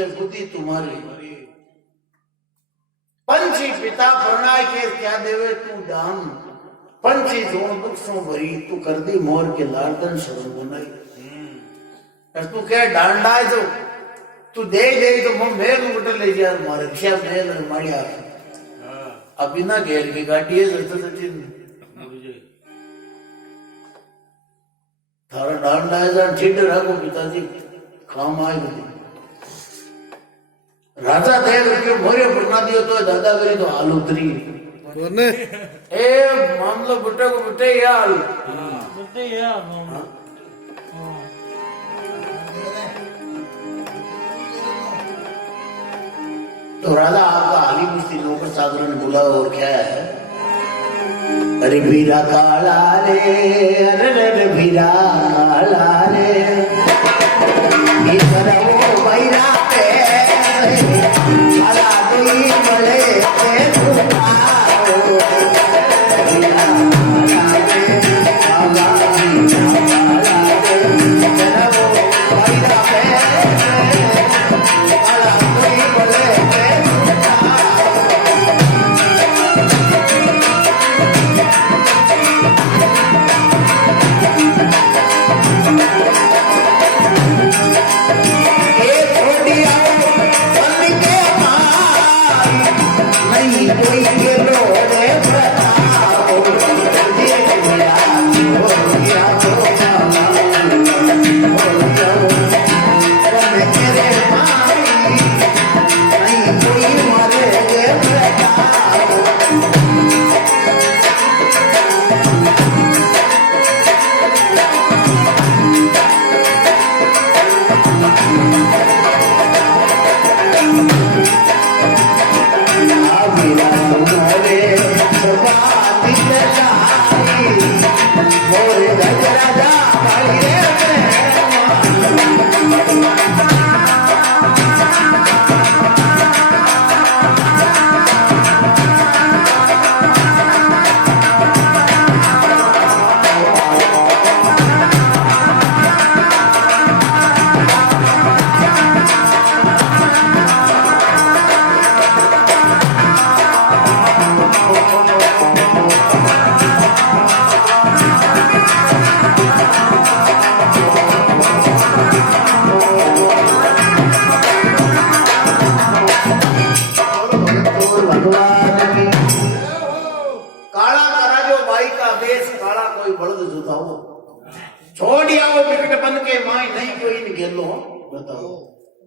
से बुद्धि तुम्हारी। पंछी पिता प्रणाय के क्या देवे तू दान, पंछी जोन दुख सो भरी तू कर दी मोर के लाडन शरण बनाई। तू क्या डांडा है तो तू दे तो मैं मेल उठे ले यार मारे क्या मेल मारिया अब बिना घेर की गाड़ी है सचिन थारा डांडा है जरा चिढ़ रखो पिताजी काम आए राजा देव के मोरे बना दियो तो दादा करे तो हाल उतरी ए मामलो बुट्टे को बुट्टे यार बुट्टे यार तो राजा आपका हाली मुस्ती नौकर सागर ने बुला और क्या है अरे भीरा काला रे अरे भीरा काला रे इधर वो भैरा पे काला कोई मले पे तुमारो भीरा काला रे काला काला रे इधर वो भैरा पे काला कोई मले पे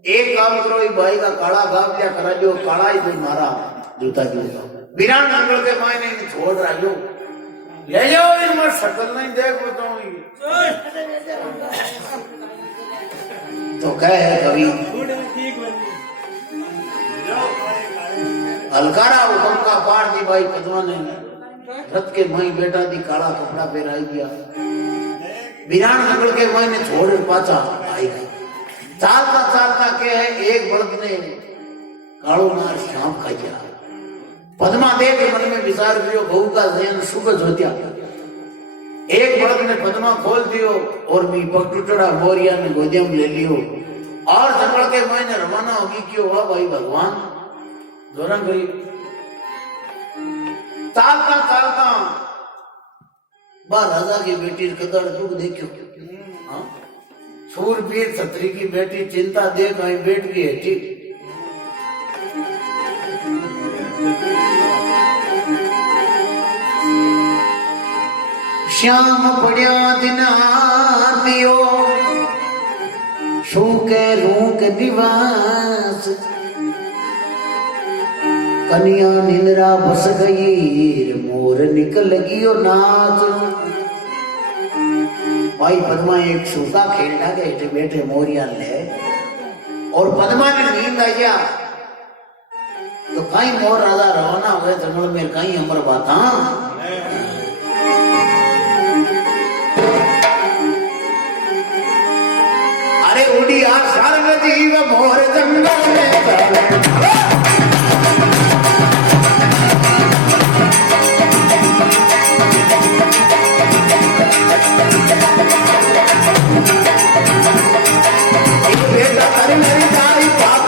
एक काम करो भाई का काला गाप लिया करा जो काला ही कोई मारा जूता की बिरान मंगल के माय ने छोड़ रहा जो ले जाओ इन मर शकल नहीं देख बताऊं तो कह है कभी अलकारा हुक्म का पार दी भाई पदमा ने रथ के माई बेटा दी काला कपड़ा पहनाई दिया बिरान मंगल के माय ने छोड़ पाचा आई चालता के है एक बड़द ने कालो नार श्याम खाया पद्मा देव के मन में विचार कियो बहू का जैन सुबह होत्या एक बड़द ने पद्मा खोल दियो और मी पकटुटड़ा मोरिया ने गोदिया में ले लियो और जंगल के मायने रवाना होगी क्यों वाह भाई भगवान जोरा गई चालता बा राजा की बेटी कदड़ दुख देखियो हाँ सूरवीर छत्री की बेटी चिंता दे कहीं बैठ गई है ठीक श्याम पड़िया दिन आनियो सूके रूक दिवास कन्या निंद्रा बस गई मोर निकल गयो नाच भाई पद्मा एक सूखा खेलना के इटे बैठे मोरिया ले और पद्मा ने नींद आया तो कहीं मोर राजा रवाना हुए जंगल में कहीं अमर बाता अरे उड़िया सर्व जीव मोर जंगल में बेटा अरे मेरी जाई पाप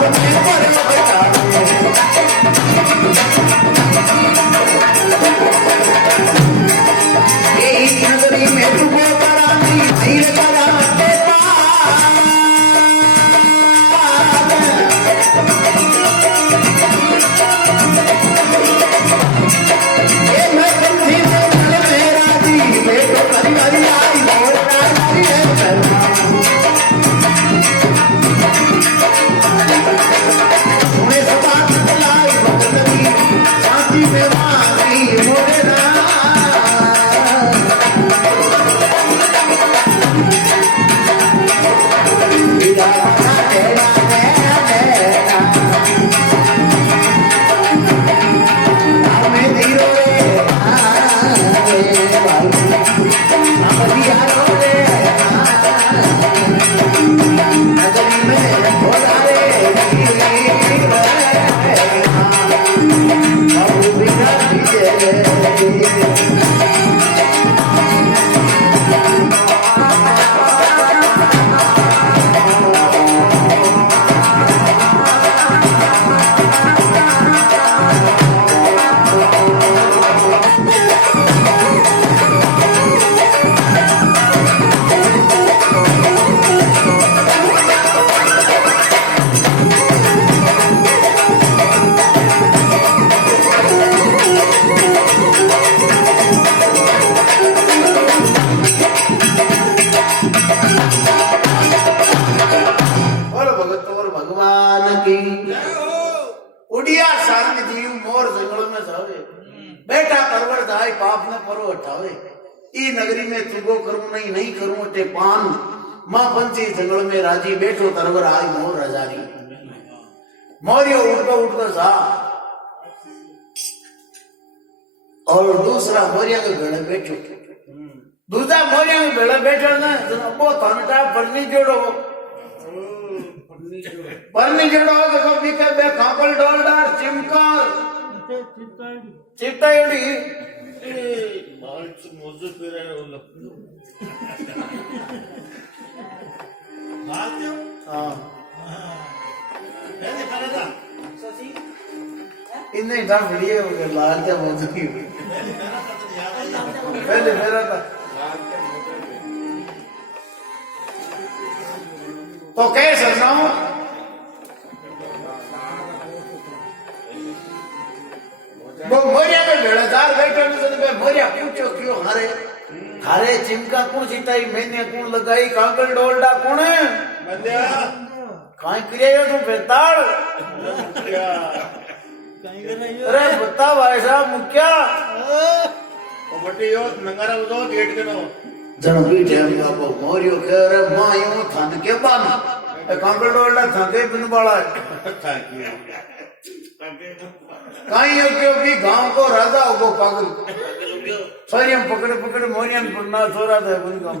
बेटा करवर जाए पाप न परो हटावे ई नगरी में तुगो करूं नहीं करूं अटे पान मां पंची जंगल में राजी बैठो तरवर आई मोर रजारी मोरियो उठो जा और दूसरा मोरिया के गले बैठो दूसरा मोरिया के गले बैठो ना वो तनटा परनी जोड़ो देखो बीके बे खापल डोलदार चिमकार चित्तायडी मार्च मोजू फिर ओलो हां पहले करा था ससी इन्ने जा वीडियो हो गया लाल क्या मौजू की पहले मेरा था तो कैसे सुनाऊं वो मोरिया में भेड़ादार बैठो ने मोरिया पूछो क्यों हारे चिमका कौन सीताई मैंने कौन लगाई कांगल डोलडा कौन है बंदिया काई क्रिया तू बेताड़ अरे बता भाई साहब मुक्या ओ बटी यो नंगारा उदो गेट के नो जन बीठे बाबू मोरियो कह रे मायो थान के बान ए कांगल डोलडा थाके बिन बाड़ा काई यो क्यों भी गांव को राजा को पागल सरियम पकड़ मोरियन पुन्ना छोरा दे बुन गांव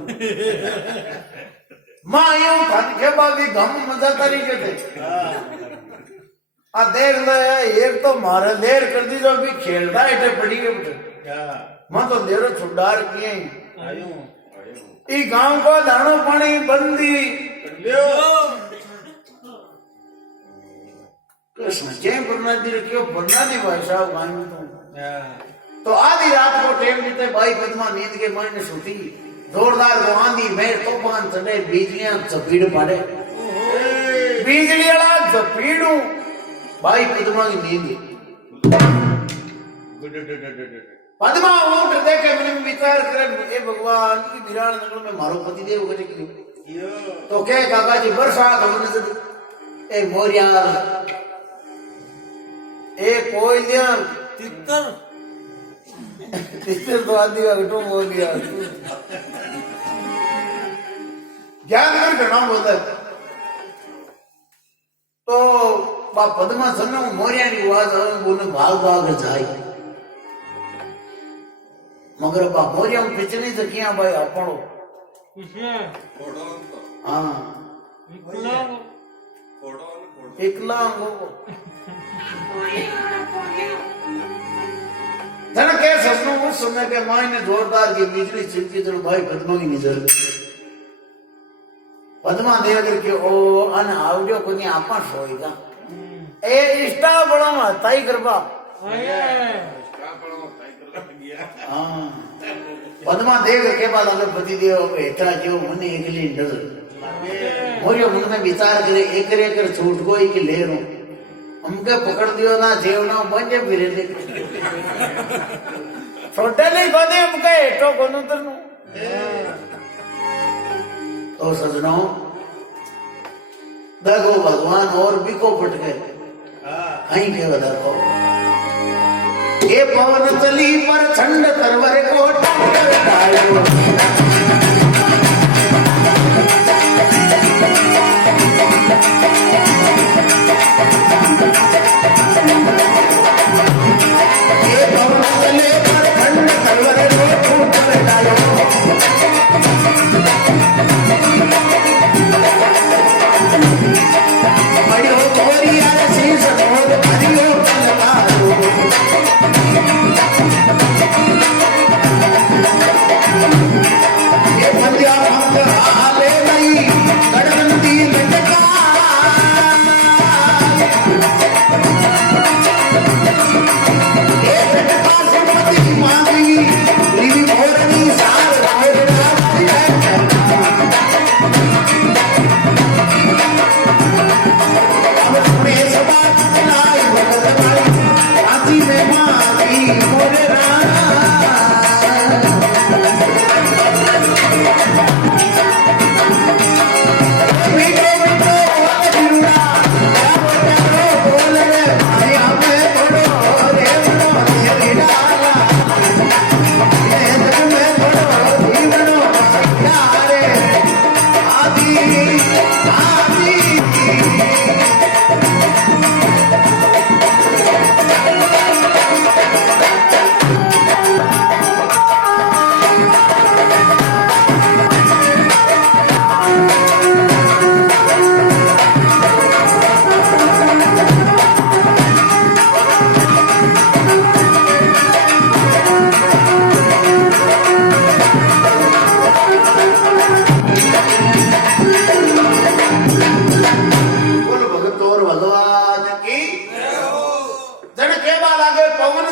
मायो थान के बाबी गम मजा तरीके थे आ देख ले एक तो मारे देर कर दी जो अभी खेलता है पड़ी के बेटे मैं तो देर छुड़ार किए आयो ई गांव को दानो पानी बंदी कृष्ण जय बरनादी रखियो बरनादी भाई साहब गांव में तो आधी रात को टेम जीते भाई पद्मा नींद के मायने सुती जोरदार को आंधी मेर तूफान चले बिजलियां चपीड़ पड़े बिजली वाला चपीड़ू भाई पद्मा की नींद पद्मा उठ देखे मैंने विचार करे ए भगवान की विराट नगर में मारो पति देव करे क्यों तो क्या काका जी बरसात होने से ए मोरिया ए कोई दिया तितर तो आदि का घटो बोल दिया ज्ञान कर घना बोलता तो बा पद्मा सन्नो मोरिया की आवाज बोले भाग जाए मगर बा मोरिया पिछली सकिया भाई अपनो हाँ एकला धन के सपनों उस समय के मायने जोरदार की बिजली चिमकी तो भाई पद्मा की नजर पद्मा देव के ओ अन आवजो कोनी आपा सोईगा ए इष्टा बड़ा ताई करबा हां पद्मा देव के बाद अगर पति देव बेटा जो मने एकली नजर मोरियो मन में विचार करे एक छूट कोई के ले रो हमके पकड़ दियो ना जेव ना बंजे फिरे ले छोटे नहीं कोने हमके तो कोनु तरनु तो सजनों देखो भगवान और भी को फट गए कहीं के बता को ये पवन चली पर ठंड तरवर को डालो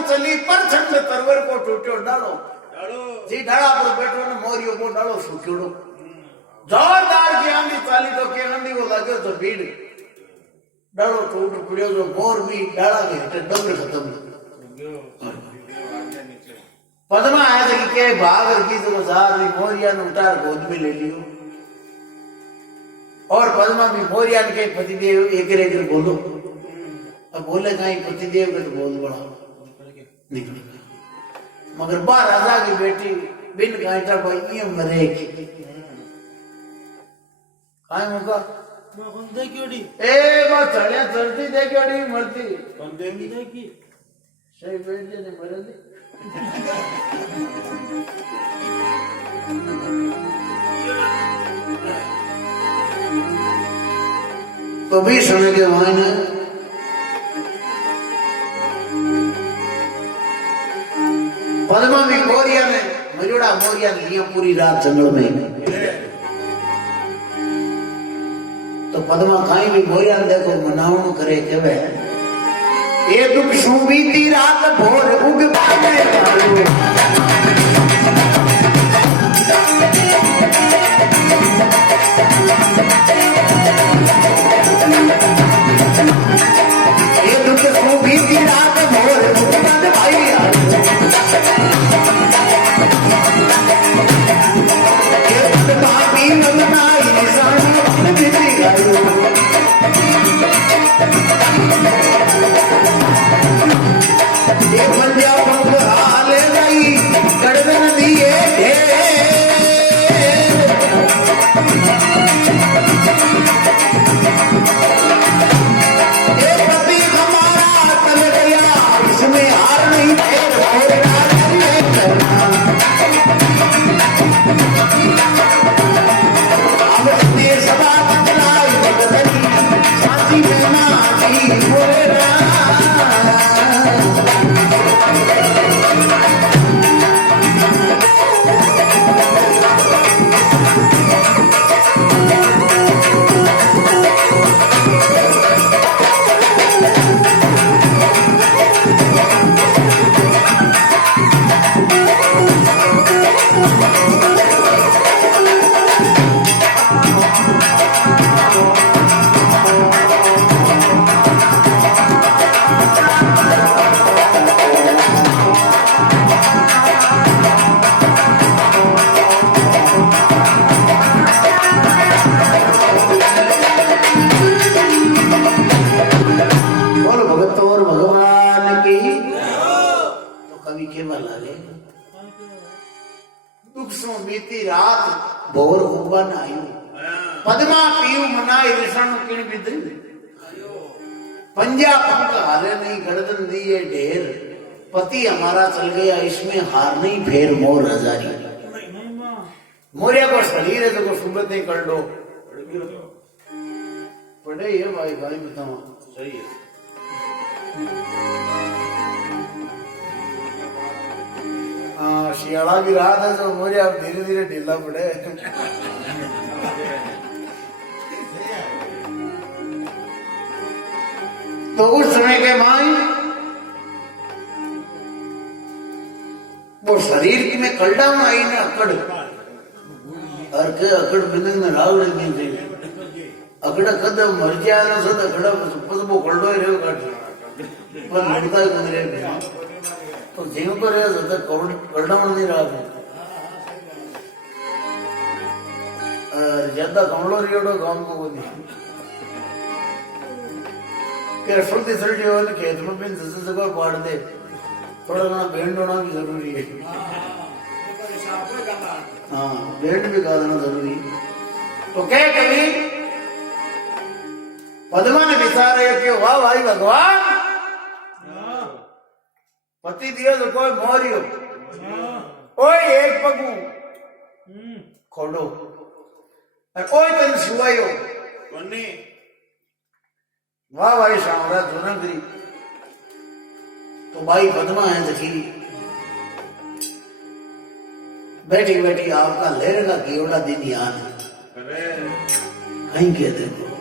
चली प्रचंड तरवर को टूटो डालो डालो जी डाला पर बैठो ने मोरियो को डालो सुक्योड़ो जोरदार की आंधी चाली तो के आंधी को लगे तो भीड़ डालो टूट पड़ियो जो मोर भी डाला के हटे डंगर खत्म पद्मा आज के भागर की तो जार मोरिया ने उतार गोद में ले लियो और पद्मा भी मोरिया के पतिदेव एक बोलो अब बोले कहीं पतिदेव के तो बहुत बड़ा निकल गया मगर बा राजा की बेटी बिन गांठा भाई ये मरेगी काहे मुका ए बा चढ़िया चढ़ती देखियोड़ी मरती कौन देंगी सही बैठ जे ने मरे दे तो भी समय के मायने पद्मा भी मोरिया ने मजोड़ा मोरिया ने लिया पूरी रात जंगल में तो पद्मा कहीं भी मोरिया ने देखो मनावण करे के वे ये दुख सु बीती रात भोर उग पावे ये दुख सु बीती रात भोर उग पावे भाई बीती रात भोर उबन आयु पद्मा पीयू मनाई ऋषण किण विद पंजा पंख हारे नहीं गर्दन दिए ढेर पति हमारा चल गया इसमें हार नहीं फेर मोर हजारी मोरिया को शरीर है तो सुबह नहीं कर लो पढ़े ये भाई भाई बताओ सही है शियाला की रात है तो मोरिया धीरे धीरे ढीला पड़े तो उस समय के माई वो शरीर की में कलडाउन आई ना अकड़ और के अकड़ बिंदंग में रावड़ नहीं थी अकड़ कदम मर जाए ना सद अकड़ पद वो कलडो ही रहो काट पर लड़ता ही कौन रहे तो जीव पर रहे सदा कलडाउन नहीं रहा ज्यादा कमलो रियोड़ो काम को नहीं कि सुलती सलटी हो खेत में भी जगह पाड़ दे थोड़ा घना भेड़ होना भी जरूरी है हाँ भेड़ भी गा देना जरूरी तो क्या कभी पद्मा ने विचार है कि वाह भाई भगवान पति दियो तो कोई मोरियो ओए एक पगू खोड़ो ओए तन सुवायो कोनी वाह भाई शामरा जोनगरी तो भाई पद्मा है जखीरी बैठी बैठी आपका लेर का कीड़ा दिन याद कहीं के देखो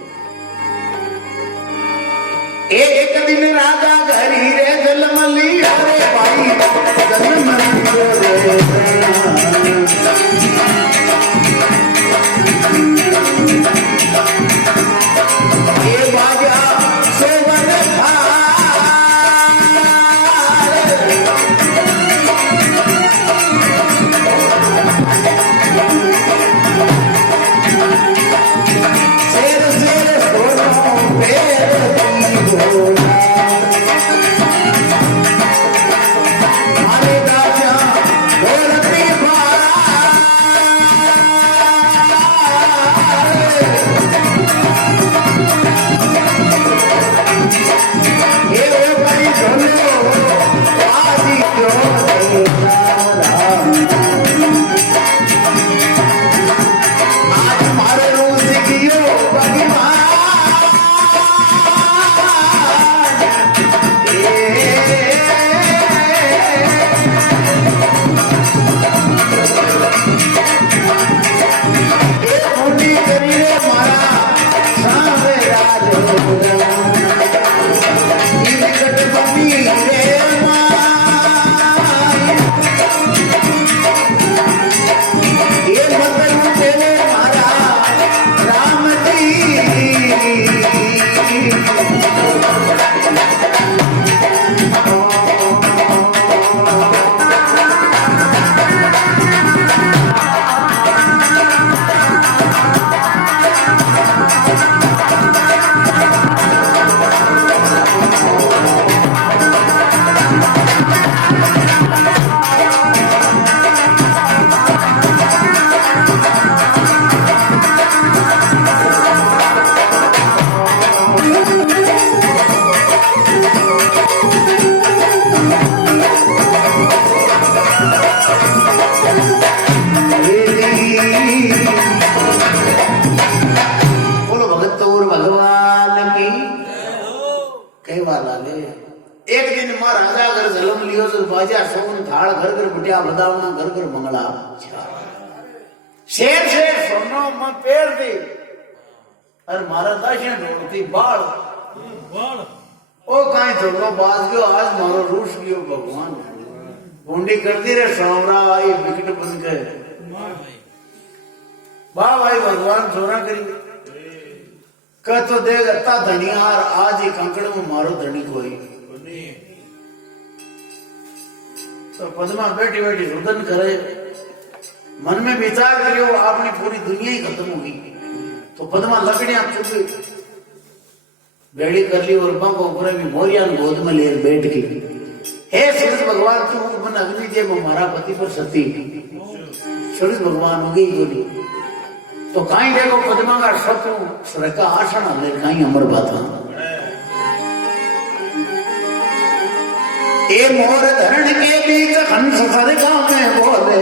एक दिन राजा घरी रे जलमली हरे जलम लियो जो बाजा सोन थाल घर घर बुटिया बदावना घर घर मंगला शेर शेर सोनो म पैर दे और मारा दाशे ढोलती बाल ओ काई झगड़ो बाज गयो आज मारो रूस गयो भगवान बूंदी करती रे सावरा आई विकेट बन गए वाह भाई भगवान छोरा करी कह तो देख अत्ता धनियार आज ही कंकड़ में मारो धनी कोई तो पद्मा बैठी बैठी रुदन करे मन में विचार करियो आपने पूरी दुनिया ही खत्म होगी तो पद्मा लकड़ियां चुप बेड़ी कर ली और पंख ऊपर भी मोरिया गोद में ले बैठ गई हे सूरज भगवान तू मन अग्नि दे मारा पति पर सती सूरज भगवान हो गई बोली तो कहीं देखो पद्मा का शत्रु सर का आसन ले कहीं अमर बात ए मोर धरण के बीच हंस सर गाँव में बोले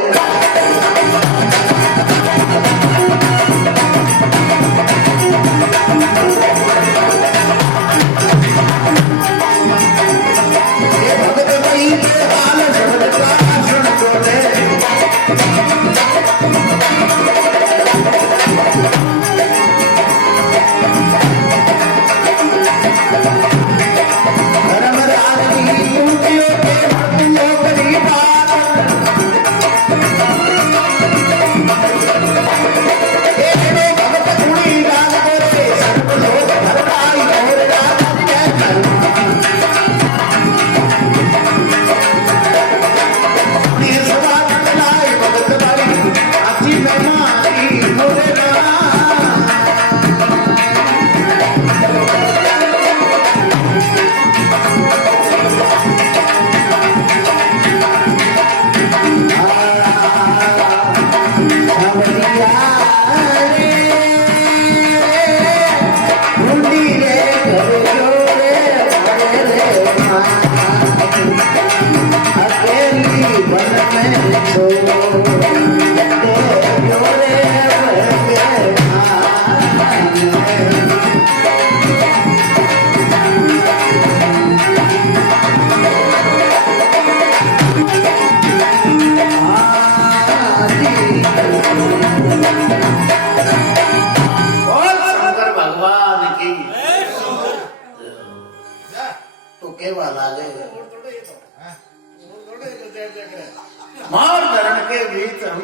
मार धरण के बीच हम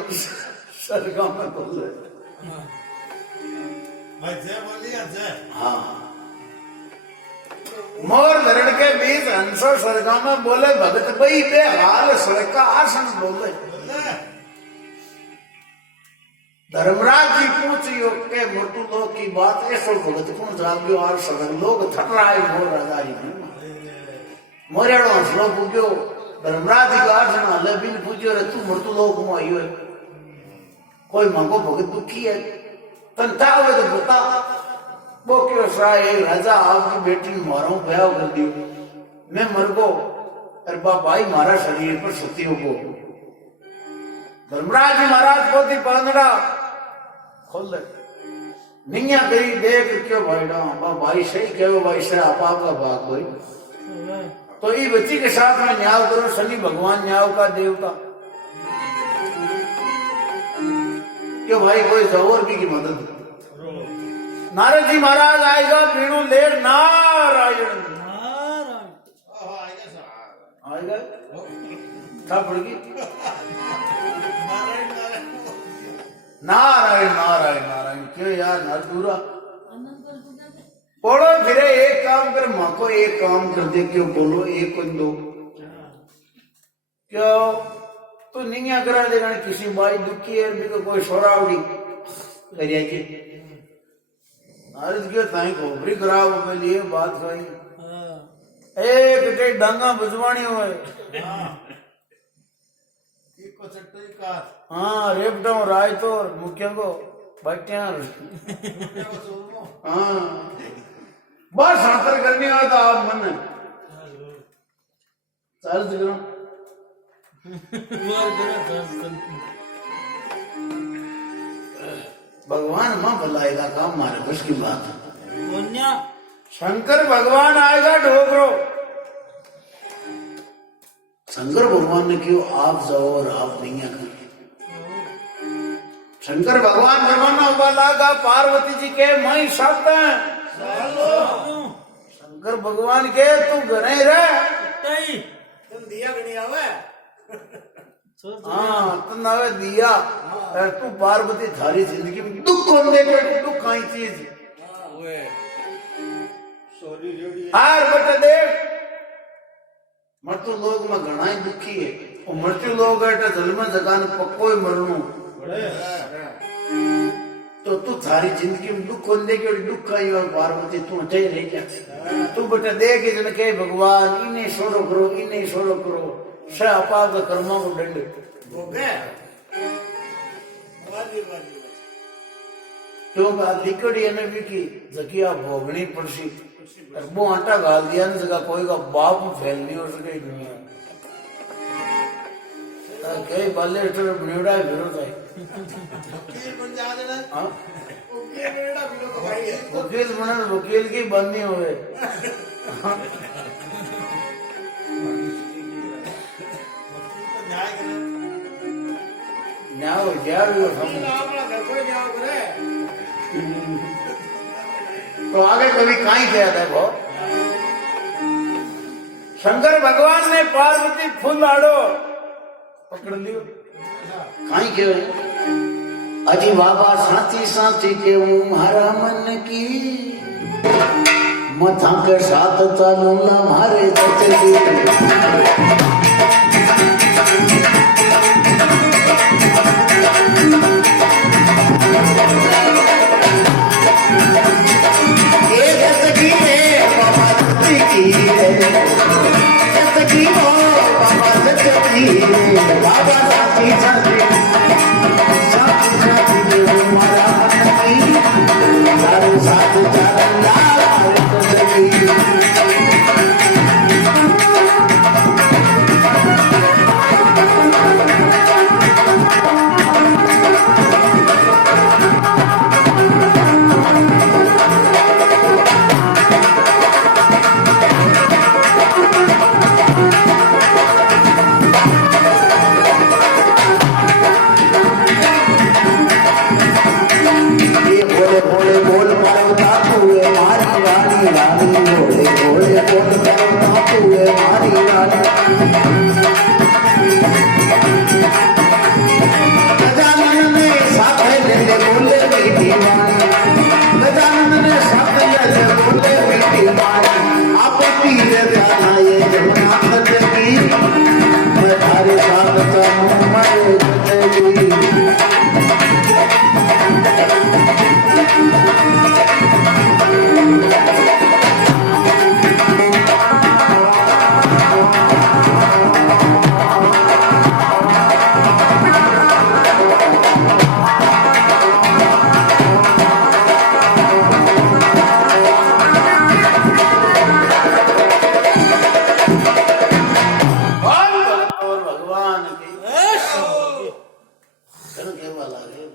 सरगम में बोले हाँ मोर धरण के बीच हंस सरगम में बोले भगत भाई बे हाल सड़का आसन बोले धर्मराज जी पूछियो के मृत्यु लोग की बात ऐसो भगत कौन जागियो आर सगन लोग थक रहा है मोर राजारी मोरेड़ो हंसलो पूछो धर्मराज जी का आसन हले बिन पूछियो रे तू मृत्यु लोग में आयो है कोई मांगो भगत दुखी है तंता हुए तो बता वो क्यों सराय राजा आपकी बेटी मारो ब्याह कर दियो मैं मर गो अरे भाई मारा शरीर पर सत्यो को धर्मराज जी महाराज को दी पांदड़ा खोल ले निया गई देख क्यों भाईडा भाई सही कहो भाई से आपा का बात कोई तो ये बच्ची के साथ में न्याय करो शनि भगवान न्याय का देवता क्यों भाई कोई जौहर भी की मदद नारद जी महाराज आएगा पीणु लेर नारायण आएगा क्या पड़ेगी नारायण नारायण नारायण क्यों यार नरदूरा पढ़ो फिर एक काम कर माँ को एक काम कर दे क्यों बोलो एक को दो क्यों तो नहीं करा देगा किसी बाई दुखी है भी तो कोई सोरावड़ी करिए कि नारद क्यों ताई खोपरी खराब हो गई ये बात कही एक के डांगा बुझवानी होए हाँ रेपटा राय तो मुख्य को बट्टिया हाँ बस सांतर करने आया था आप मन चार्ज करो भगवान मां बुलाएगा काम मारे बस की बात है शंकर भगवान आएगा ढोकरो शंकर भगवान ने क्यों आप जाओ और आप नहीं आकर। शंकर भगवान जमाना हुआ लागा पार्वती जी के मई साथ शंकर भगवान के तू घरे रह दिया गणी आवे हाँ तुम आवे दिया और तू पार्वती थारी जिंदगी में दुख कौन देखे दुख काई चीज हार बट देख मृत्यु लोग में घना ही दुखी है और मृत्यु लोग है जल में जगान पक्को ही मरनु तो तू थारी जिंदगी में दुख कौन देखे दुख का ही पार्वती तू हटे रह जा तू बेटा देख जन के भगवान इन्हें छोड़ो करो इन्हें छोड़ो करो श अपाव का कर्मा को दंड क्यों बात लिकड़ी ने भी की जकिया भोगनी पड़सी वो आटा गाल दिया ना जगह कोई का बाप फैल नहीं हो सके दुनिया कई बालेश्वर बनेड़ा विरोध है वकील बने वकील की बंदी हुए न्याय हो गया तो आगे कभी काई किया था वो शंकर भगवान ने पार्वती फूल आड़ो पकड़ लियो काई के अजी बाबा साथी साथी के मारा मन की मथा के साथ चालू ला मारे जचली बाबा साथी साथी साथी साथी के मारा मन की सारू साथ चालू ला मारे जचली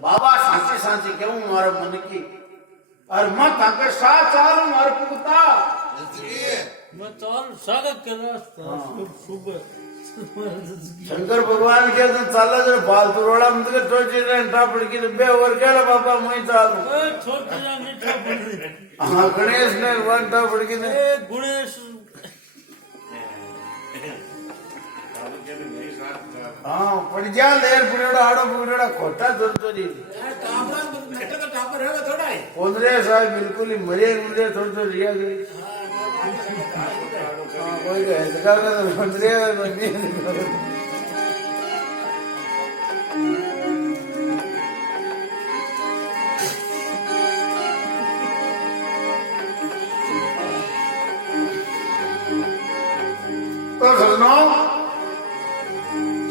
बाबा सांची सांची क्यों मारो मन की और मत आके साथ चालू मार पुगता मैं चाल स्वागत कर रहा था सुबह शंकर भगवान के तो चाला जर फालतू रोड़ा मुझे छोटी रेंटा पड़की तो बे और क्या बाबा मैं चालू छोटी नहीं छोटी हाँ गणेश ने वंटा पड़की ने गुणेश हाँ पड़ जा लेर पुरेड़ा आड़ो पुरेड़ा खोटा जोर चोरी पोंद्रे साहब बिल्कुल ही मरे मुझे थोड़ी तो रिया गई हाँ कोई कहे सका तो पोंद्रे तो सुनो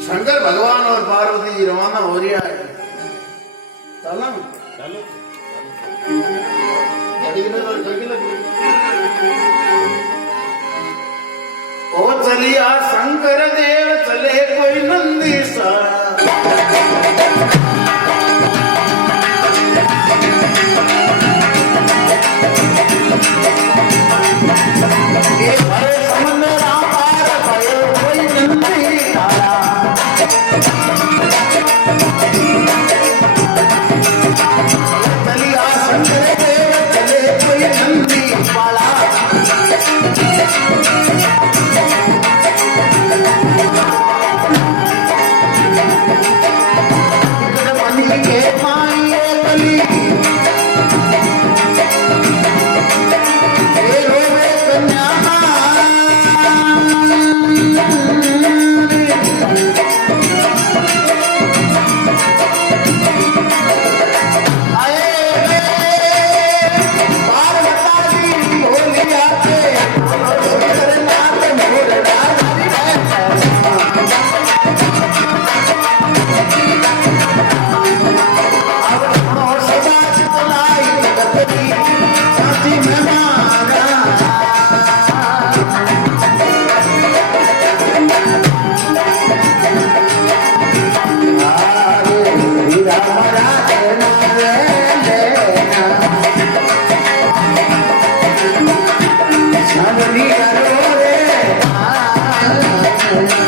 शंकर भगवान और पार्वती जी रवाना हो रहा है चलो ओ चलिया शंकर देव चले कोई नंदी सा ये भरे समुद्र पार भयो कोई नंदी है